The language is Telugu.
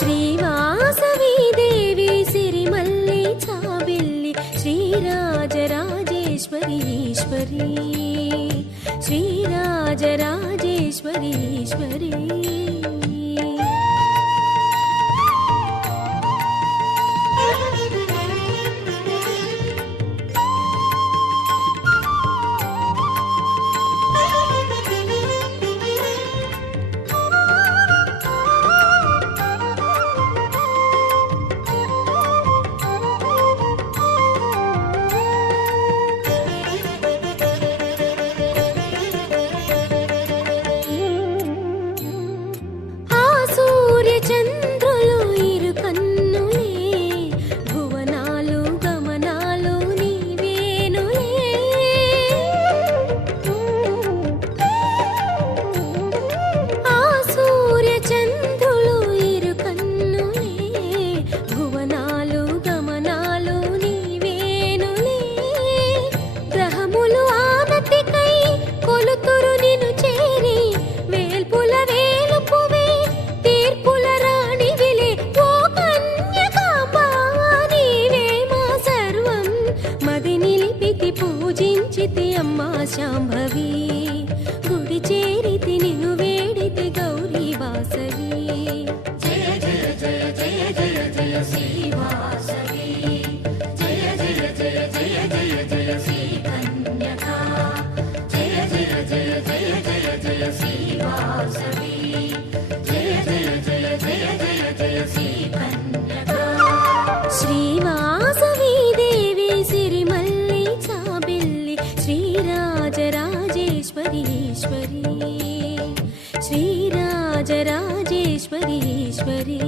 శ్రీవాసవి దేవి సిరిమల్లి చాబిల్లి శ్రీరాజరాజేశ్వరి ఈశ్వరి శ్రీరాజరాజేశ్వరి ఈశ్వరి పూజించితి అమ్మా శాంభవి గుడి చేరితి నిన్ను వేడితి గౌరీ వాసవి జయ జయ జయ జయ జయ జయ శ్రీవాసవి జయ జయ జయ జయ జయ జయ శ్రీ కన్యకా జయ జయ జయ జయ జయ జయ శ్రీవాసవి జయ జయ జయ జయ జయ జయ శ్రీ కన్యకా శ్రీవాసవి దేవి సిరిమల్లి చాబిల్లి శ్రీరాజరాజేశ్వరి ఈశ్వరి శ్రీరాజరాజేశ్వరి ఈశ్వరి